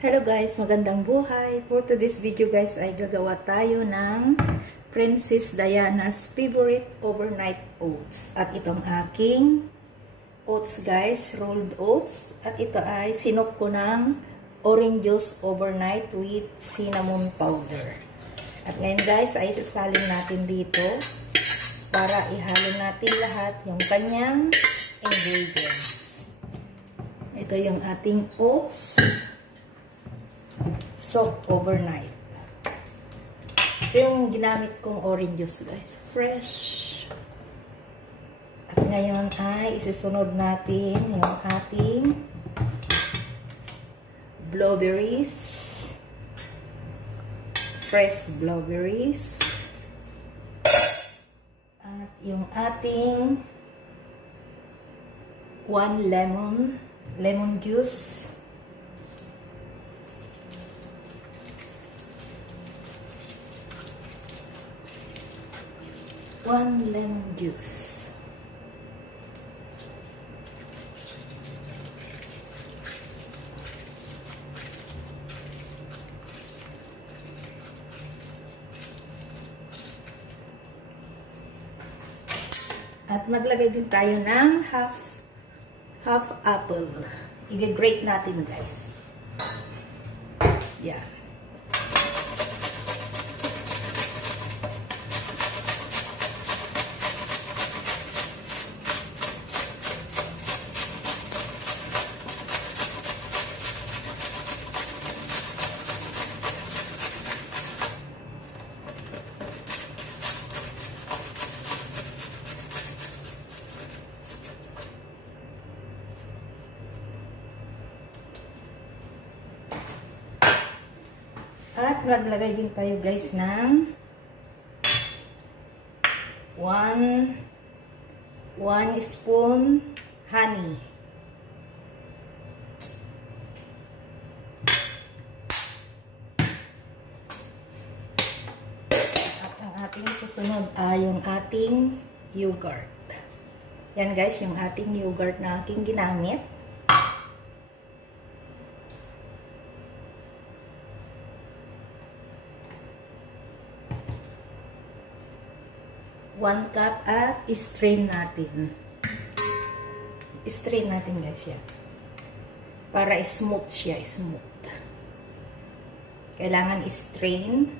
Hello guys, magandang buhay. For today's video guys ay gagawa tayo ng Princess Diana's favorite overnight oats. At itong aking oats guys, rolled oats. At ito ay sinok ko ng orange juice overnight with cinnamon powder. At ngayon guys ay sasalin natin dito para ihalo natin lahat yung kanyang ingredients. Ito yung ating oats. Soak overnight. Ito yung ginamit kong orange juice guys. Fresh. At ngayon ay isisunod natin yung ating blueberries. Fresh blueberries. At yung ating 1 lemon juice. One lemon juice. At maglagay din tayo ng half apple. I-grate natin guys. Yeah. At maglagay din tayo guys ng 1 spoon honey. At ang ating susunod ay yung ating yogurt. Yan guys, yung ating yogurt na aking ginamit. 1 cup at strain natin. Strain natin guys yan. Para smooth siya, smooth. Kailangan strain.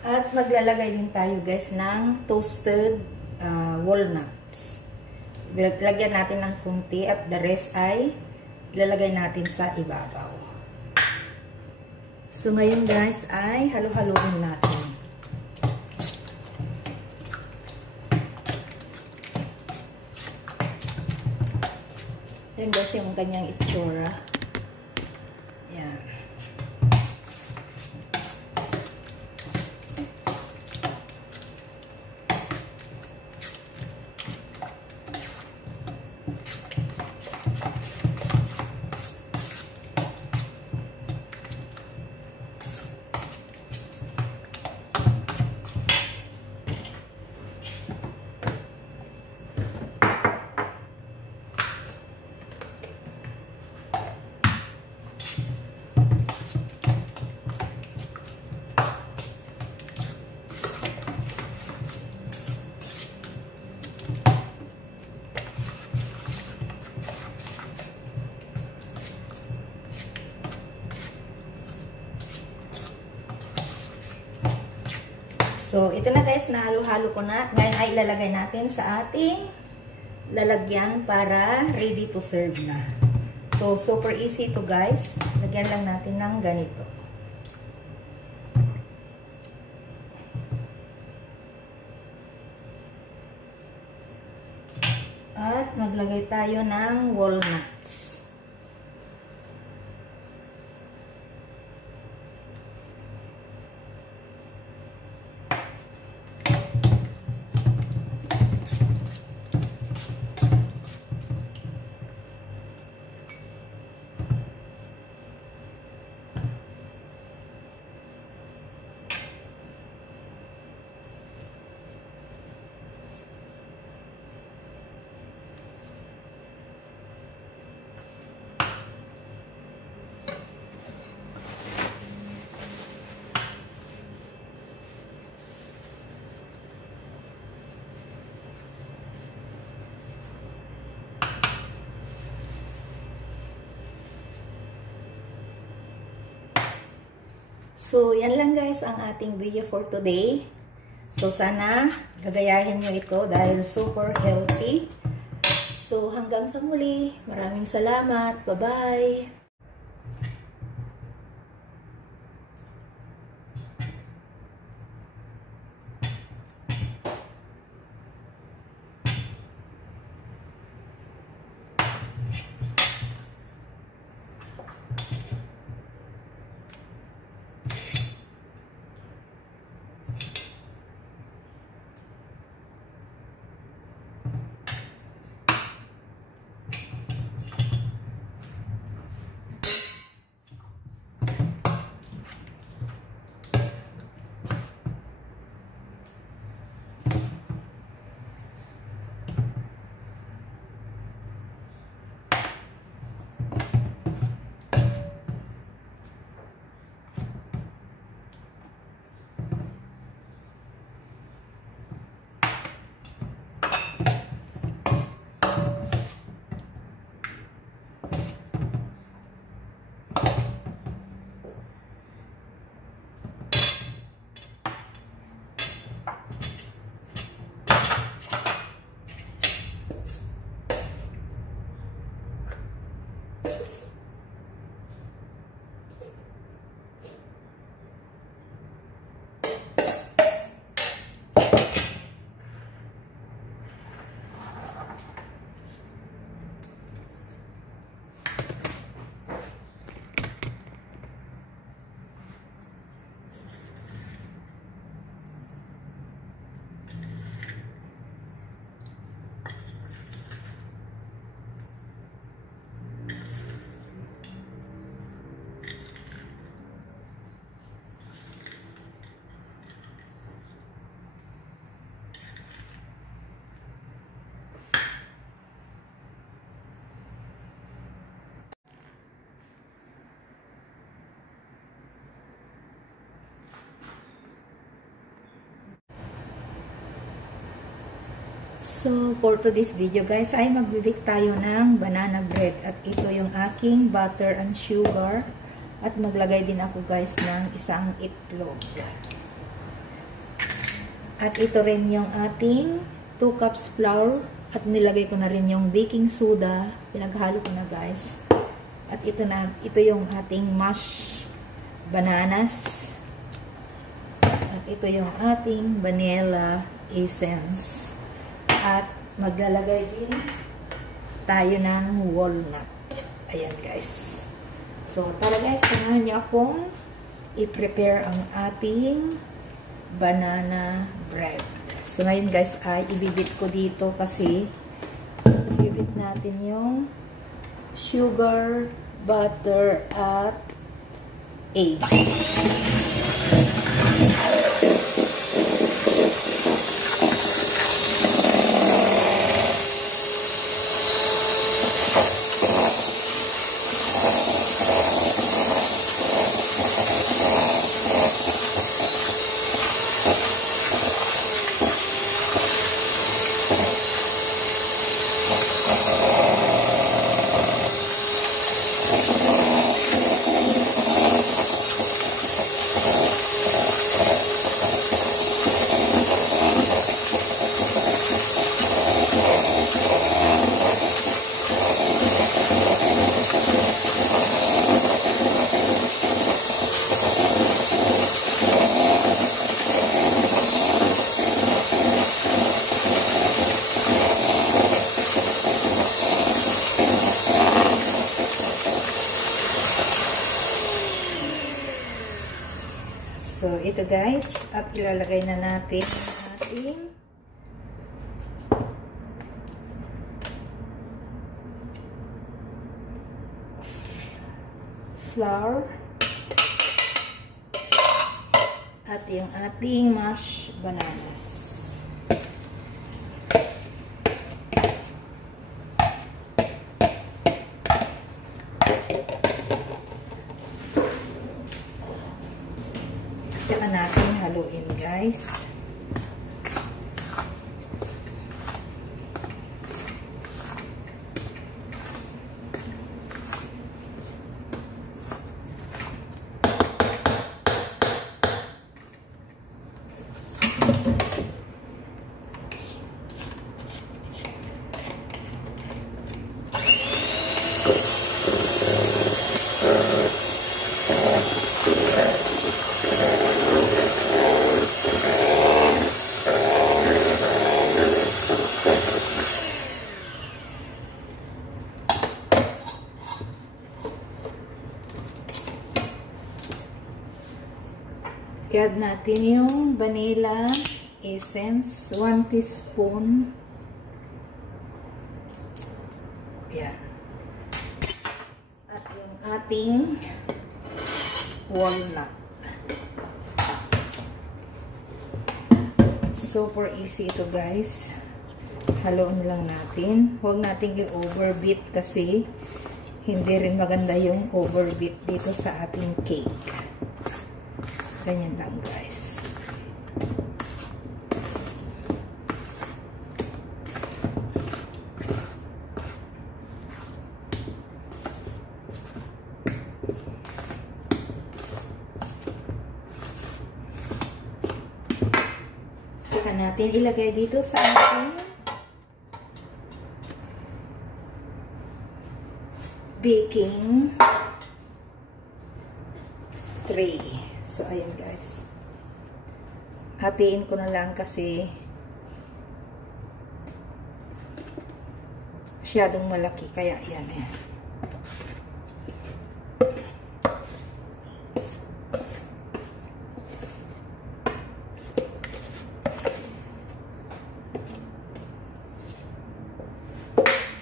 At maglalagay din tayo guys ng toasted walnuts. Lagyan natin ng kunti at the rest ay ilalagay natin sa ibabaw. So ngayon guys ay halo-haloin natin. Yan guys yung kanyang itsura. Yan. So, ito na guys, nahalo-halo ko na. Ngayon ay ilalagay natin sa ating lalagyan para ready to serve na. So, super easy to guys. Lagyan lang natin ng ganito. At maglagay tayo ng walnuts. So, yan lang guys ang ating video for today. So, sana gagayahin nyo ito dahil super healthy. So, hanggang sa muli. Maraming salamat. Bye-bye! So, for today's video guys, ay magbibig tayo ng banana bread. At ito yung aking butter and sugar. At maglagay din ako guys ng isang itlog. At ito rin yung ating 2 cups flour. At nilagay ko na rin yung baking soda. Pinaghalo ko na guys. At ito yung ating mashed bananas. At ito yung ating vanilla essence. At maglalagay din tayo ng walnut. Ayan guys. So, tara guys, samahan niyo akong i-prepare ang ating banana bread. So, ngayon guys, ay ibibit ko dito kasi ibibit natin yung sugar, butter, at egg. So, ito guys, at ilalagay na natin ang ating flour at yung ating mashed bananas. Tsaka natin haluin guys. I-add natin yung vanilla essence, 1 teaspoon. Yan. At yung ating walnut. Super easy ito guys. Haluin lang natin. Huwag natin i-overbeat kasi hindi rin maganda yung overbeat dito sa ating cake. Ganyan lang guys. Saka natin ilagay dito sa ating baking tray. So, ayan guys. Hatiin ko na lang kasi masyadong malaki. Kaya, ayan eh.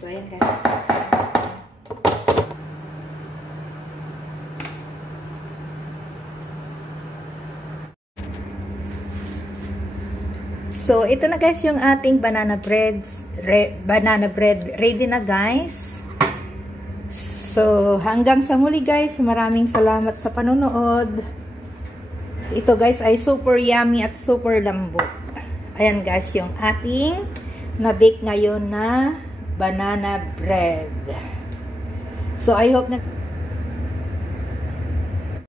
So, ayan guys. So, ito na guys yung ating banana bread ready na guys. So, hanggang sa muli guys, maraming salamat sa panonood. Ito guys ay super yummy at super lambot. Ayan guys yung ating na-bake ngayon na banana bread. So, I hope na